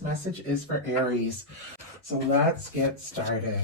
this message is for Aries. So let's get started.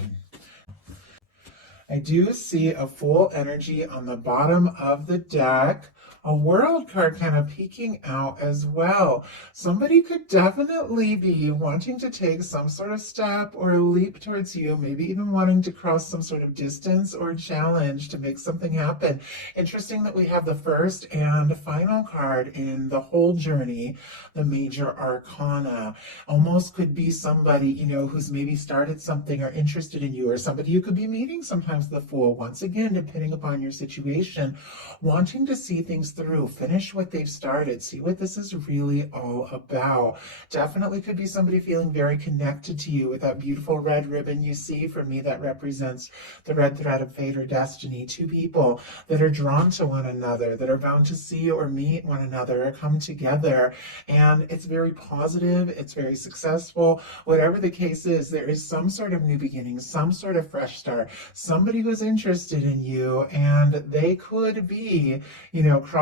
I do see a full energy on the bottom of the deck. A world card kind of peeking out as well. Somebody could definitely be wanting to take some sort of step or leap towards you, maybe even wanting to cross some sort of distance or challenge to make something happen. Interesting that we have the first and final card in the whole journey, the Major Arcana. Almost could be somebody, who's maybe started something or interested in you, or somebody you could be meeting, sometimes the Fool. Once again, depending upon your situation, wanting to see things through, finish what they've started, see what this is really all about. Definitely could be somebody feeling very connected to you with that beautiful red ribbon you see. For me, that represents the red thread of fate or destiny. Two people that are drawn to one another, that are bound to see or meet one another or come together. And it's very positive, it's very successful. Whatever the case is, there is some sort of new beginning, some sort of fresh start, somebody who's interested in you, and they could be,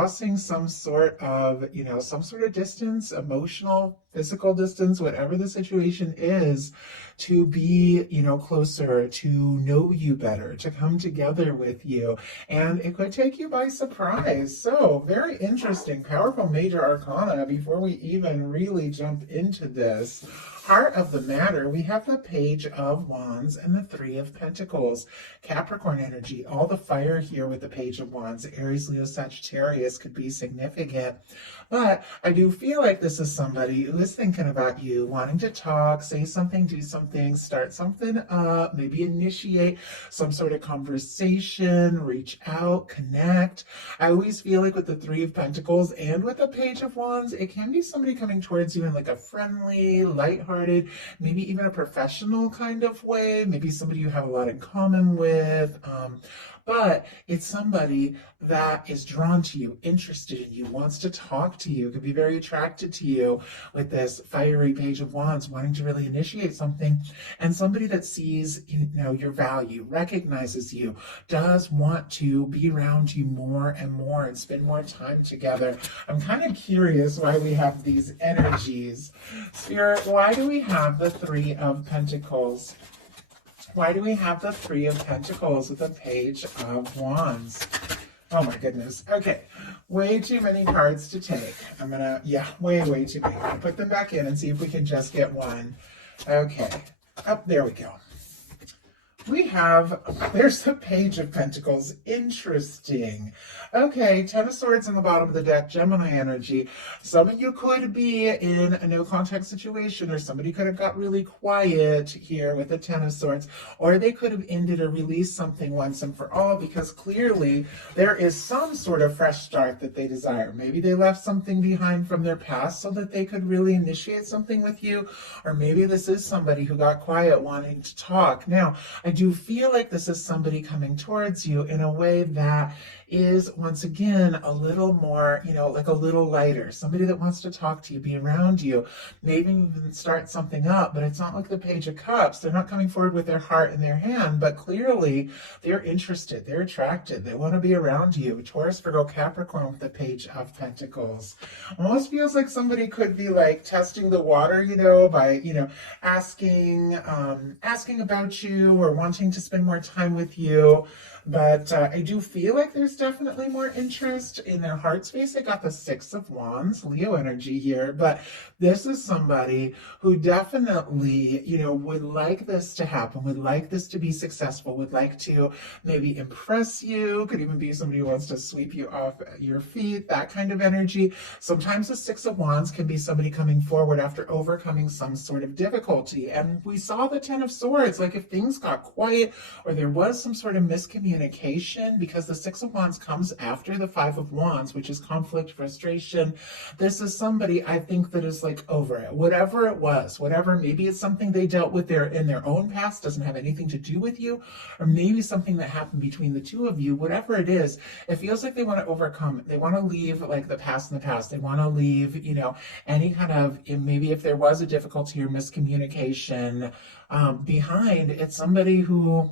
crossing some sort of distance, emotional, physical distance, whatever the situation is, to be, closer, to know you better, to come together with you. And it could take you by surprise. So very interesting, powerful Major Arcana. Before we even really jump into this, heart of the matter, we have the Page of Wands and the Three of Pentacles. Capricorn energy, all the fire here with the Page of Wands. Aries, Leo, Sagittarius could be significant. But I do feel like this is somebody who is thinking about you, wanting to talk, say something, do something, start something up, maybe initiate some sort of conversation, reach out, connect. I always feel like with the Three of Pentacles and with the Page of Wands, it can be somebody coming towards you in like a friendly, lighthearted, maybe even a professional kind of way, maybe somebody you have a lot in common with. But it's somebody that is drawn to you, interested in you, wants to talk to you, could be very attracted to you with this fiery Page of Wands, wanting to really initiate something, and somebody that sees, your value, recognizes you, does want to be around you more and more and spend more time together. I'm kind of curious why we have these energies. Spirit, why do we have the Three of Pentacles? Why do we have the Three of Pentacles with the Page of Wands? Oh my goodness. Okay, way too many cards to take. Way too many. I'll put them back in and see if we can just get one. Okay, there we go. There's the Page of Pentacles. Interesting. Okay, Ten of Swords in the bottom of the deck, Gemini energy. Some of you could be in a no contact situation, or somebody could have got really quiet here with the Ten of Swords, or they could have ended or released something once and for all, because clearly there is some sort of fresh start that they desire. Maybe they left something behind from their past so that they could really initiate something with you, or maybe this is somebody who got quiet wanting to talk. Now, I do feel like this is somebody coming towards you in a way that is, once again, a little more, like a little lighter. Somebody that wants to talk to you, be around you, maybe even start something up, but it's not like the Page of Cups. They're not coming forward with their heart in their hand, but clearly they're interested, they're attracted, they want to be around you. Taurus, Virgo, Capricorn with the Page of Pentacles. Almost feels like somebody could be like testing the water, by, asking about you or wanting to spend more time with you. But I do feel like there's definitely more interest in their heart space. I got the Six of Wands, Leo energy here, but this is somebody who definitely, would like this to happen, would like this to be successful, would like to maybe impress you, could even be somebody who wants to sweep you off your feet, that kind of energy. Sometimes the Six of Wands can be somebody coming forward after overcoming some sort of difficulty. And we saw the Ten of Swords, like if things got quiet or there was some sort of miscommunication, because the Six of Wands comes after the Five of Wands, which is conflict, frustration. This is somebody, I think, that is like over it. Whatever it was, maybe it's something they dealt with in their own past, doesn't have anything to do with you, or maybe something that happened between the two of you. Whatever it is, it feels like they want to overcome it. They want to leave like the past in the past. They want to leave, any kind of, maybe if there was a difficulty or miscommunication behind. It's somebody who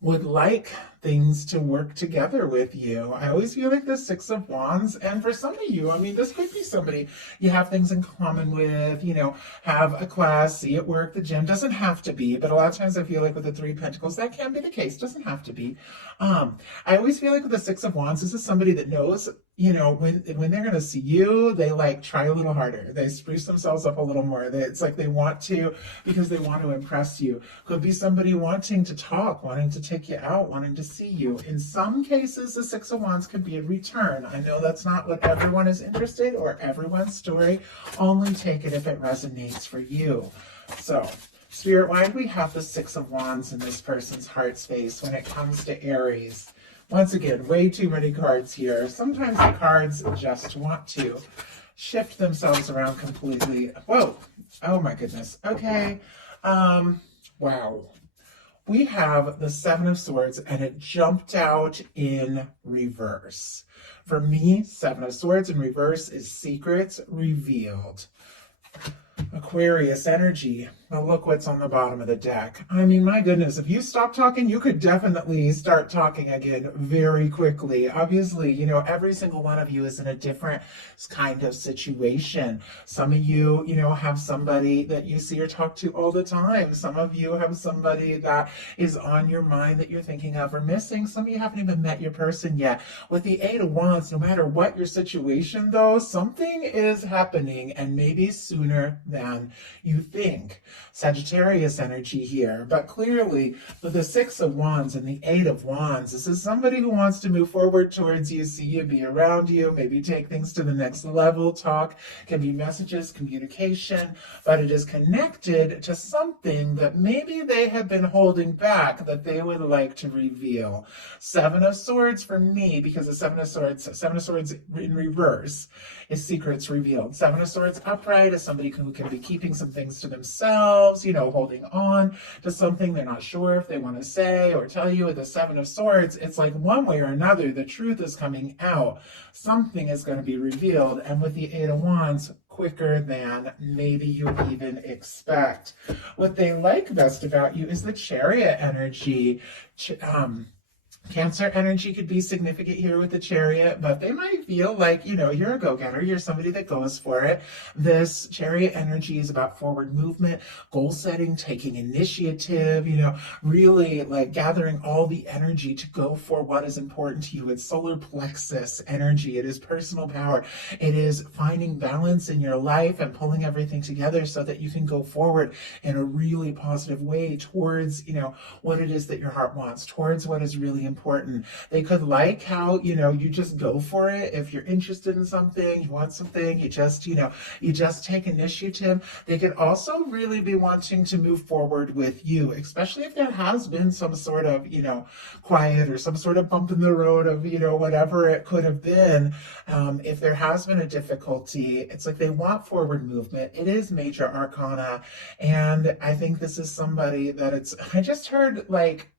would like things to work together with you. I always feel like the Six of Wands, and for some of you, I mean, this could be somebody you have things in common with, you know, have a class, see at work, the gym. Doesn't have to be, but a lot of times I feel like with the Three of Pentacles, that can be the case. Doesn't have to be. I always feel like with the Six of Wands, this is somebody that knows, you know, when they're going to see you, they like try a little harder. They spruce themselves up a little more. It's like they want to because they want to impress you. Could be somebody wanting to talk, wanting to take you out, wanting to see you. In some cases, the Six of Wands could be a return. I know that's not what everyone is interested or everyone's story. Only take it if it resonates for you. So, Spirit, why do we have the Six of Wands in this person's heart space when it comes to Aries? Once again, way too many cards here. Sometimes the cards just want to shift themselves around completely. Whoa. Oh my goodness. Okay. Wow. We have the Seven of Swords and it jumped out in reverse. For me, Seven of Swords in reverse is secrets revealed. Aquarius energy. Well, look what's on the bottom of the deck. I mean, my goodness, if you stop talking, you could definitely start talking again very quickly. Obviously, you know, every single one of you is in a different kind of situation. Some of you, you know, have somebody that you see or talk to all the time. Some of you have somebody that is on your mind that you're thinking of or missing. Some of you haven't even met your person yet. With the Eight of Wands, no matter what your situation, though, something is happening, and maybe sooner than you think. Sagittarius energy here, but clearly with the Six of Wands and the Eight of Wands, this is somebody who wants to move forward towards you, see you, be around you, maybe take things to the next level. Talk can be messages, communication, but it is connected to something that maybe they have been holding back that they would like to reveal. Seven of Swords for me, because the Seven of Swords in reverse is secrets revealed. Seven of Swords upright is somebody who can be keeping some things to themselves, you know, holding on to something they're not sure if they want to say or tell you. With the Seven of Swords, it's like one way or another, the truth is coming out. Something is going to be revealed. And with the Eight of Wands, quicker than maybe you even expect. What they like best about you is the Chariot energy. Cancer energy could be significant here with the Chariot, but they might feel like, you know, you're a go-getter. You're somebody that goes for it. This Chariot energy is about forward movement, goal setting, taking initiative, you know, really like gathering all the energy to go for what is important to you. It's solar plexus energy. It is personal power. It is finding balance in your life and pulling everything together so that you can go forward in a really positive way towards, you know, what it is that your heart wants, towards what is really important. They could like how, you know, you just go for it. If you're interested in something, you want something, you just, you know, you just take initiative. They could also really be wanting to move forward with you, especially if there has been some sort of, you know, quiet or some sort of bump in the road of, you know, whatever it could have been. If there has been a difficulty, it's like they want forward movement. It is major arcana. And I think this is somebody that I just heard like,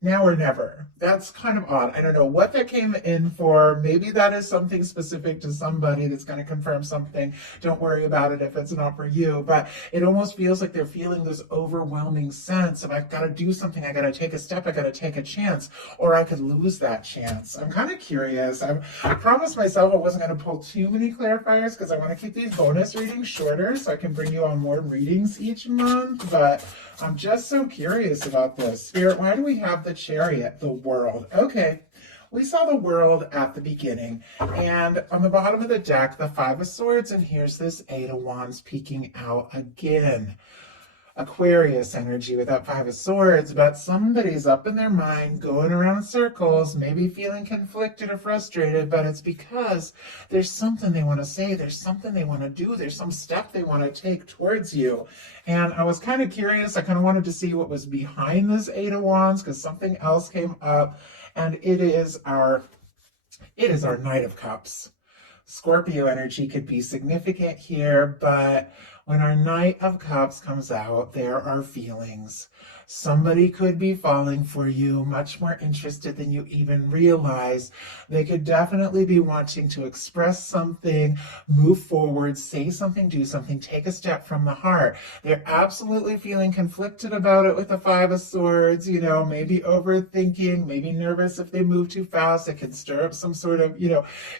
now or never. That's kind of odd. I don't know what that came in for. Maybe that is something specific to somebody that's going to confirm something. Don't worry about it if it's not for you. But it almost feels like they're feeling this overwhelming sense of I've got to do something. I got to take a step. I got to take a chance, or I could lose that chance. I'm kind of curious. I promised myself I wasn't going to pull too many clarifiers because I want to keep these bonus readings shorter so I can bring you on more readings each month. But I'm just so curious about this. Spirit, why do we have the Chariot, the World? Okay, we saw the World at the beginning, and on the bottom of the deck, the Five of Swords, and here's this Eight of Wands peeking out again. Aquarius energy with that Five of Swords, but somebody's up in their mind going around in circles, maybe feeling conflicted or frustrated, but it's because there's something they want to say, there's something they want to do, there's some step they want to take towards you. And I was kind of curious. I kind of wanted to see what was behind this Eight of Wands because something else came up, and it is our Knight of Cups. Scorpio energy could be significant here, but When our Knight of Cups comes out, there are feelings. Somebody could be falling for you, much more interested than you even realize. They could definitely be wanting to express something, move forward, say something, do something, take a step from the heart. They're absolutely feeling conflicted about it with the Five of Swords, maybe overthinking, maybe nervous if they move too fast. It can stir up some sort of,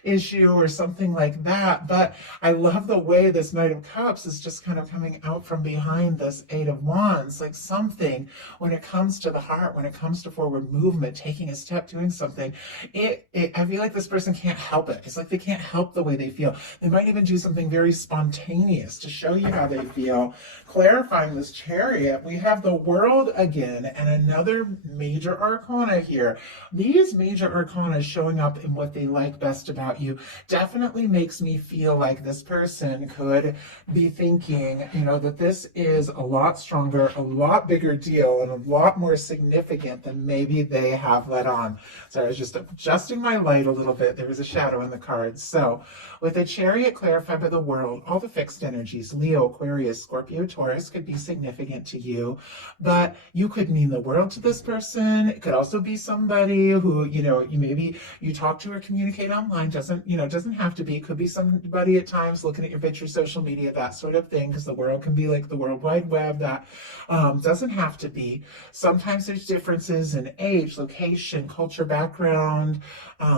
issue or something like that. But I love the way this Knight of Cups is just kind of coming out from behind this Eight of Wands, like something when it comes to the heart, when it comes to forward movement, taking a step, doing something, I feel like this person can't help it. It's like they can't help the way they feel. They might even do something very spontaneous to show you how they feel. Clarifying this Chariot, we have the World again and another major arcana here. These major arcana showing up in what they like best about you definitely makes me feel like this person could be thinking, that this is a lot stronger, a lot bigger deal, and a lot more significant than maybe they have let on. So I was just adjusting my light a little bit. There was a shadow in the cards. So with a Chariot clarified by the World, all the fixed energies, Leo, Aquarius, Scorpio, Taurus, could be significant to you, but you could mean the world to this person. It could also be somebody who, maybe you talk to or communicate online. Doesn't have to be. Could be somebody at times looking at your pictures, social media, that sort of thing, because the world can be like the World Wide Web. That doesn't have to be. Sometimes there's differences in age, location, culture, background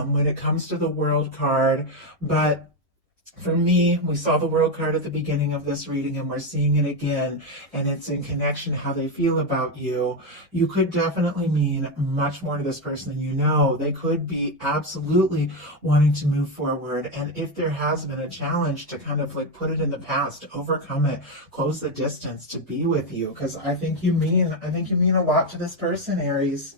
when it comes to the World card, but for me, we saw the World card at the beginning of this reading and we're seeing it again, and it's in connection how they feel about you. You could definitely mean much more to this person than you know. They could be absolutely wanting to move forward, and if there has been a challenge, to kind of like put it in the past, to overcome it, close the distance, to be with you, because I think you mean a lot to this person, Aries.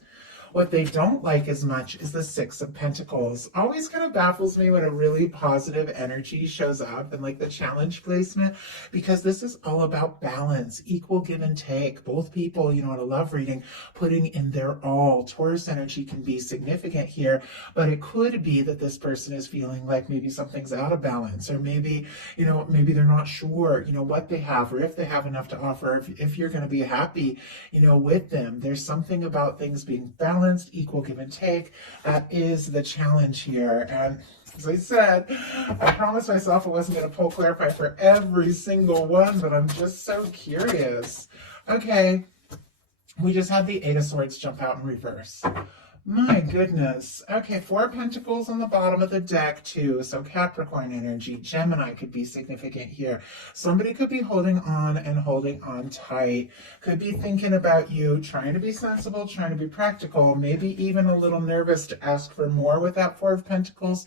What they don't like as much is the Six of Pentacles. Always kind of baffles me when a really positive energy shows up in like the challenge placement, because this is all about balance, equal give and take. Both people, in a love reading, putting in their all. Taurus energy can be significant here, but it could be that this person is feeling like maybe something's out of balance, or maybe, maybe they're not sure, what they have, or if they have enough to offer, if you're going to be happy, with them. There's something about things being balanced, equal give and take. That is the challenge here. And as I said, I promised myself I wasn't going to pull clarify for every single one, but I'm just so curious. Okay, we just had the Eight of Swords jump out in reverse. My goodness. Okay, Four of Pentacles on the bottom of the deck too. So Capricorn energy, Gemini could be significant here. Somebody could be holding on tight. Could be thinking about you, trying to be sensible, trying to be practical, maybe even a little nervous to ask for more with that Four of Pentacles.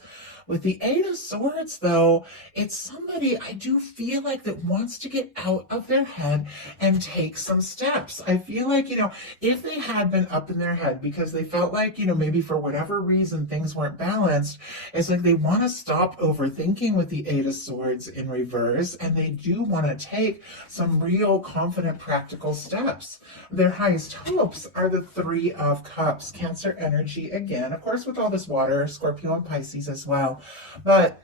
With the Eight of Swords, though, it's somebody I do feel like that wants to get out of their head and take some steps. I feel like, if they had been up in their head because they felt like, maybe for whatever reason things weren't balanced, it's like they want to stop overthinking with the Eight of Swords in reverse, and they do want to take some real confident, practical steps. Their highest hopes are the Three of Cups, Cancer energy again, of course, with all this water, Scorpio and Pisces as well. But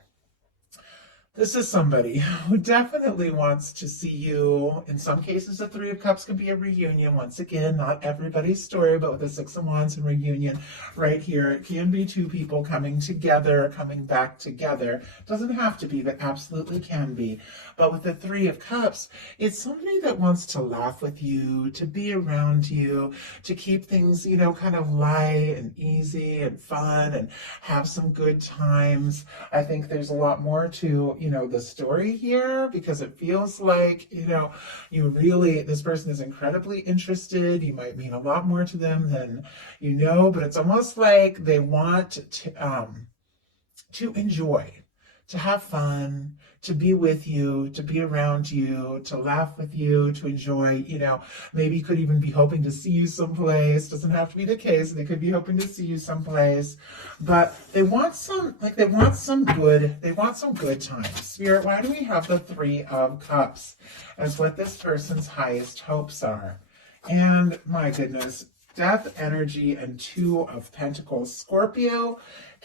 this is somebody who definitely wants to see you. In some cases, the Three of Cups could be a reunion. Once again, not everybody's story, but with the Six of Wands and reunion right here, it can be two people coming together, coming back together. Doesn't have to be, but absolutely can be. But with the Three of Cups, it's somebody that wants to laugh with you, to be around you, to keep things, kind of light and easy and fun and have some good times. I think there's a lot more to, the story here, because it feels like, this person is incredibly interested. You might mean a lot more to them than but it's almost like they want to enjoy, to have fun, to be with you, to be around you, to laugh with you, to enjoy, maybe could even be hoping to see you someplace. Doesn't have to be the case. They could be hoping to see you someplace, but they want some good times. Spirit, why do we have the Three of Cups as what this person's highest hopes are? And my goodness, Death energy and Two of Pentacles. Scorpio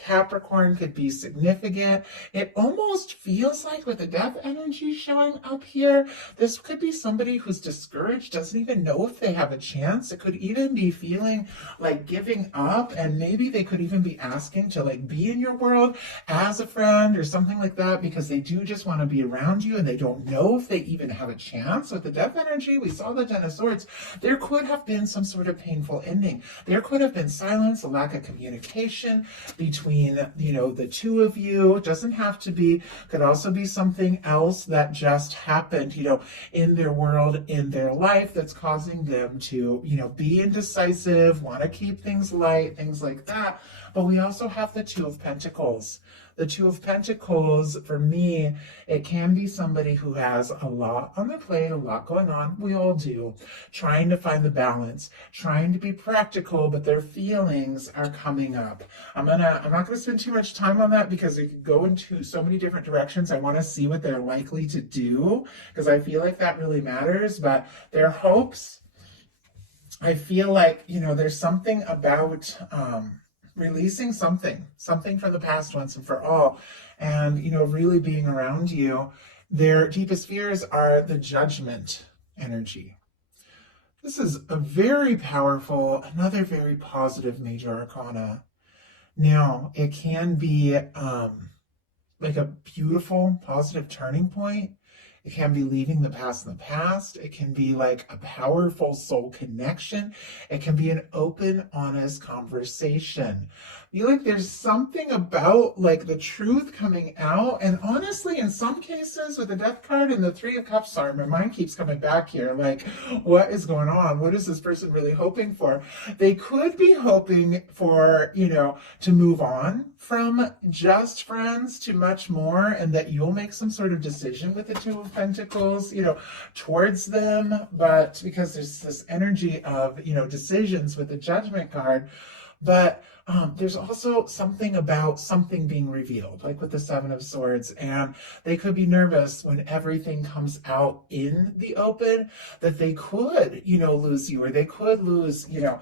Capricorn could be significant. It almost feels like with the death energy showing up here, this could be somebody who's discouraged, doesn't even know if they have a chance. It could even be feeling like giving up, and maybe they could even be asking to like be in your world as a friend or something like that, because they do just want to be around you and they don't know if they even have a chance. With the death energy, we saw the Ten of Swords. There could have been some sort of painful ending. There could have been silence, a lack of communication between, you know, the two of you. It doesn't have to be, could also be something else that just happened, you know, in their world, in their life, that's causing them to, you know, be indecisive, want to keep things light, things like that. But we also have the Two of Pentacles. The Two of Pentacles, for me, it can be somebody who has a lot on their plate, a lot going on. We all do. Trying to find the balance, trying to be practical, but their feelings are coming up. I'm not gonna spend too much time on that because it could go into so many different directions. I want to see what they're likely to do because I feel like that really matters. But their hopes, I feel like, you know, there's something about releasing something from the past once and for all, and, you know, really being around you. Their deepest fears are the Judgment energy. This is a very powerful, another very positive major arcana. Now, it can be like a beautiful, positive turning point. It can be leaving the past in the past. It can be like a powerful soul connection. It can be an open, honest conversation. I feel like there's something about like the truth coming out. And honestly, in some cases with the Death card and the Three of Cups, sorry, my mind keeps coming back here. Like, what is going on? What is this person really hoping for? They could be hoping for, you know, to move on from just friends to much more, and that you'll make some sort of decision with the Two of Pentacles, you know, towards them. But because there's this energy of, you know, decisions with the Judgment card, but there's also something about something being revealed, like with the Seven of Swords, and they could be nervous when everything comes out in the open, that they could, you know, lose you, or they could lose, you know,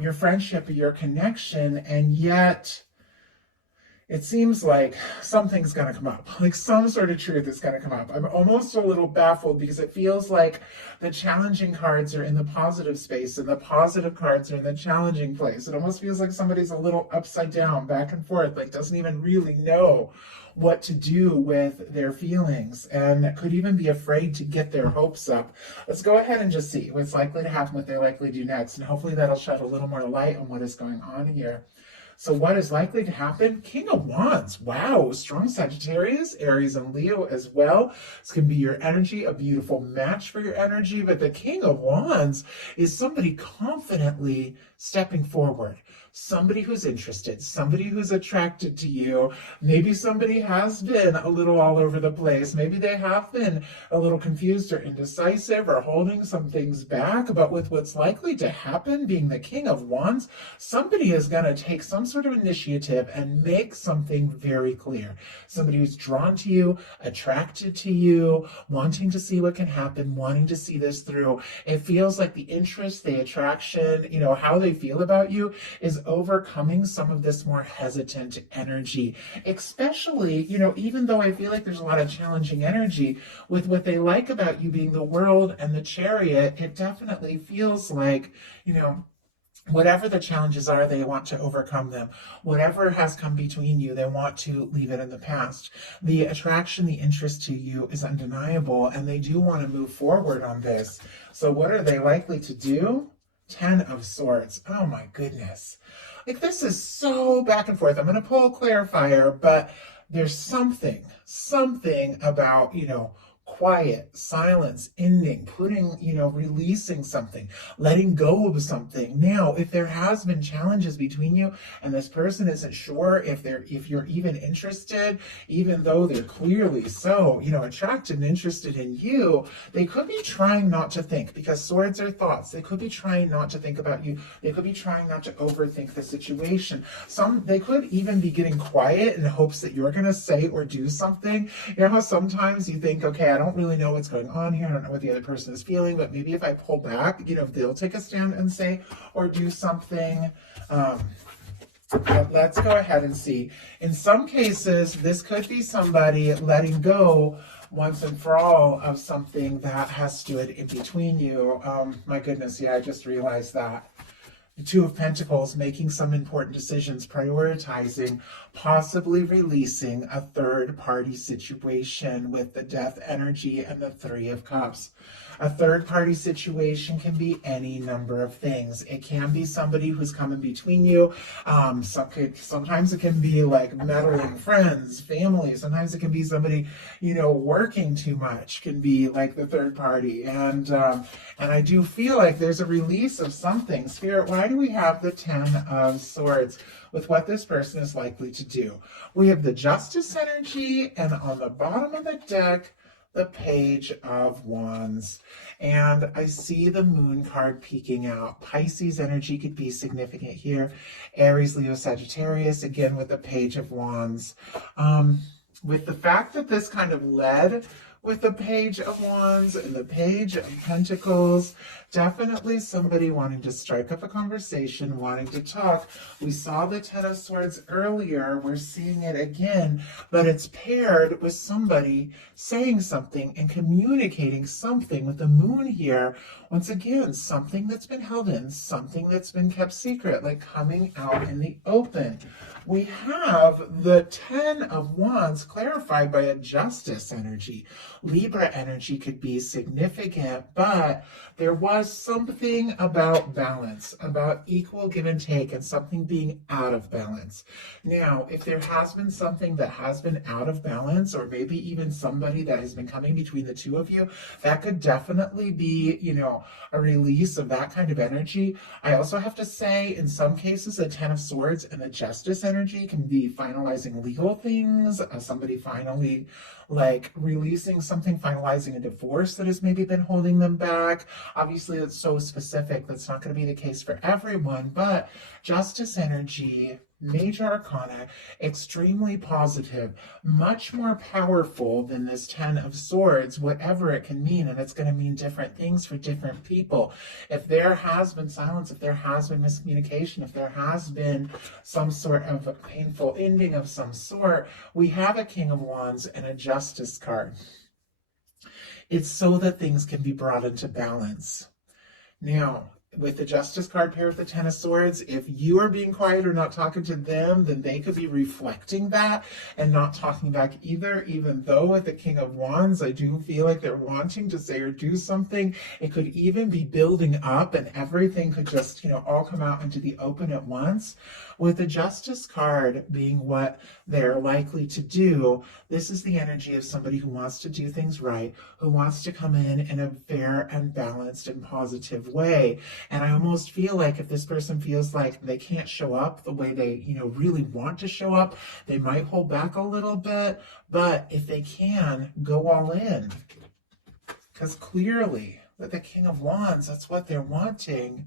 your friendship or your connection, and yet it seems like something's going to come up, like some sort of truth is going to come up. I'm almost a little baffled because it feels like the challenging cards are in the positive space and the positive cards are in the challenging place. It almost feels like somebody's a little upside down, back and forth, like doesn't even really know what to do with their feelings, and could even be afraid to get their hopes up. Let's go ahead and just see what's likely to happen, what they're likely to do next, and hopefully that'll shed a little more light on what is going on here. So what is likely to happen? King of Wands. Wow, strong Sagittarius, Aries and Leo as well. This can be your energy, a beautiful match for your energy. But the King of Wands is somebody confidently stepping forward. Somebody who's interested, somebody who's attracted to you. Maybe somebody has been a little all over the place. Maybe they have been a little confused or indecisive or holding some things back. But with what's likely to happen, being the King of Wands, somebody is going to take some sort of initiative and make something very clear. Somebody who's drawn to you, attracted to you, wanting to see what can happen, wanting to see this through. It feels like the interest, the attraction, you know, how they feel about you is overcoming some of this more hesitant energy, especially, you know, even though I feel like there's a lot of challenging energy with what they like about you being the World and the Chariot. It definitely feels like, you know, whatever the challenges are, they want to overcome them. Whatever has come between you, they want to leave it in the past. The attraction, the interest to you is undeniable, and they do want to move forward on this. So what are they likely to do? Ten of Swords. Oh my goodness. Like, this is so back and forth. I'm going to pull a clarifier, but there's something about, you know, quiet, silence, ending, putting, you know, releasing something, letting go of something. Now, if there has been challenges between you and this person isn't sure if you're even interested, even though they're clearly so, you know, attracted and interested in you, they could be trying not to think, because swords are thoughts. They could be trying not to think about you. They could be trying not to overthink the situation. They could even be getting quiet in hopes that you're going to say or do something. You know how sometimes you think, okay, I don't really know what's going on here. I don't know what the other person is feeling, but maybe if I pull back, you know, they'll take a stand and say or do something. But let's go ahead and see. In some cases, this could be somebody letting go once and for all of something that has stood in between you. My goodness, yeah, I just realized that. The Two of Pentacles, making some important decisions, prioritizing, possibly releasing a third-party situation with the Death energy and the Three of Cups. A third-party situation can be any number of things. It can be somebody who's coming between you. Sometimes it can be like meddling friends, family. Sometimes it can be somebody, working too much can be like the third party. And I do feel like there's a release of something. Spirit, why do we have the Ten of Swords with what this person is likely to do? We have the Justice energy, and on the bottom of the deck, the Page of Wands. And I see the Moon card peeking out. Pisces energy could be significant here. Aries, Leo, Sagittarius, again with the Page of Wands. With the fact that this kind of led with the Page of Wands and the Page of Pentacles, definitely somebody wanting to strike up a conversation, wanting to talk. We saw the Ten of Swords earlier. We're seeing it again, but it's paired with somebody saying something and communicating something with the Moon here. Once again, something that's been held in, something that's been kept secret, like coming out in the open. We have the Ten of Wands clarified by a Justice energy. Libra energy could be significant, but there was something about balance, about equal give and take, and something being out of balance. Now, if there has been something that has been out of balance, or maybe even somebody that has been coming between the two of you, that could definitely be, a release of that kind of energy. I also have to say, in some cases, the Ten of Swords and the Justice energy can be finalizing legal things, somebody finally releasing something, finalizing a divorce that has maybe been holding them back. Obviously, that's so specific. That's not going to be the case for everyone, but Justice energy, major arcana, extremely positive, much more powerful than this Ten of Swords, whatever it can mean, and it's going to mean different things for different people. If there has been silence, if there has been miscommunication, if there has been some sort of a painful ending of some sort, we have a King of Wands and a Justice card. It's so that things can be brought into balance. Now, with the Justice card paired with the Ten of Swords, if you are being quiet or not talking to them, then they could be reflecting that and not talking back either, even though with the King of Wands, I do feel like they're wanting to say or do something. It could even be building up and everything could just, all come out into the open at once. With the Justice card being what they're likely to do, this is the energy of somebody who wants to do things right, who wants to come in a fair and balanced and positive way. And I almost feel like if this person feels like they can't show up the way they, really want to show up, they might hold back a little bit. But if they can, go all in. Because clearly, with the King of Wands, that's what they're wanting.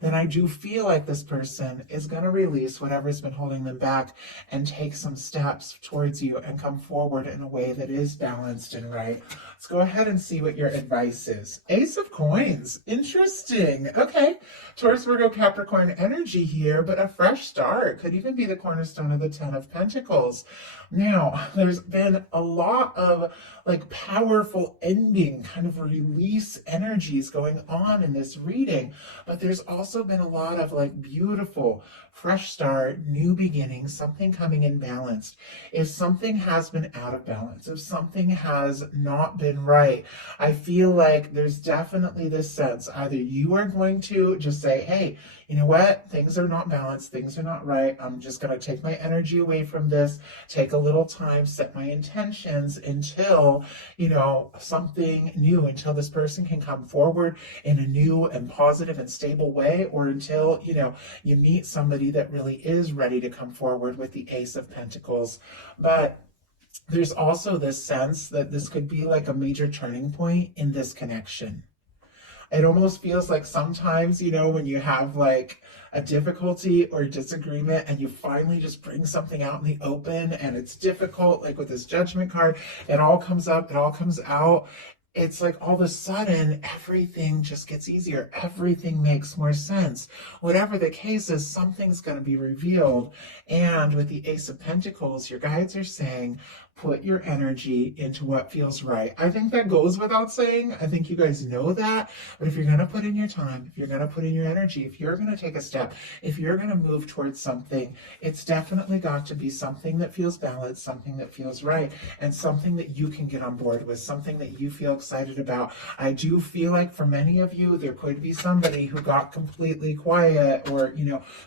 Then I do feel like this person is going to release whatever's been holding them back and take some steps towards you and come forward in a way that is balanced and right. Let's go ahead and see what your advice is. Ace of Coins. Interesting. Okay. Taurus, Virgo, Capricorn energy here, but a fresh start. Could even be the cornerstone of the Ten of Pentacles. Now, there's been a lot of powerful ending, kind of release energies going on in this reading, but there's also been a lot of beautiful fresh start, new beginning, something coming in balanced. If something has been out of balance, if something has not been right, I feel like there's definitely this sense, either you are going to just say, hey, you know what, things are not balanced, things are not right, I'm just going to take my energy away from this, take a little time, set my intentions until, something new, until this person can come forward in a new and positive and stable way, or until, you meet somebody that really is ready to come forward with the Ace of Pentacles. But there's also this sense that this could be a major turning point in this connection. It almost feels like sometimes, when you have a difficulty or a disagreement and you finally just bring something out in the open and it's difficult, like with this Judgment card, it all comes up, it all comes out. it's like all of a sudden everything just gets easier. Everything makes more sense. Whatever the case is, something's going to be revealed. And with the Ace of Pentacles, your guides are saying, put your energy into what feels right. I think that goes without saying. I think you guys know that. But if you're going to put in your time, if you're going to put in your energy, if you're going to take a step, if you're going to move towards something, it's definitely got to be something that feels balanced, something that feels right, and something that you can get on board with, something that you feel excited about. I do feel like for many of you, there could be somebody who got completely quiet or,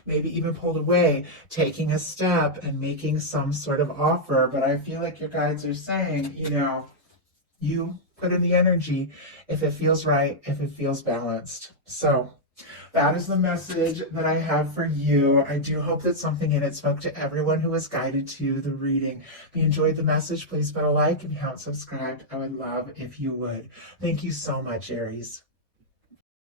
maybe even pulled away, taking a step and making some sort of offer. But I feel like your guides are saying, you put in the energy if it feels right, if it feels balanced. So that is the message that I have for you. I do hope that something in it spoke to everyone who was guided to the reading. If you enjoyed the message, please put a like. If you haven't subscribed, I would love if you would. Thank you so much, Aries.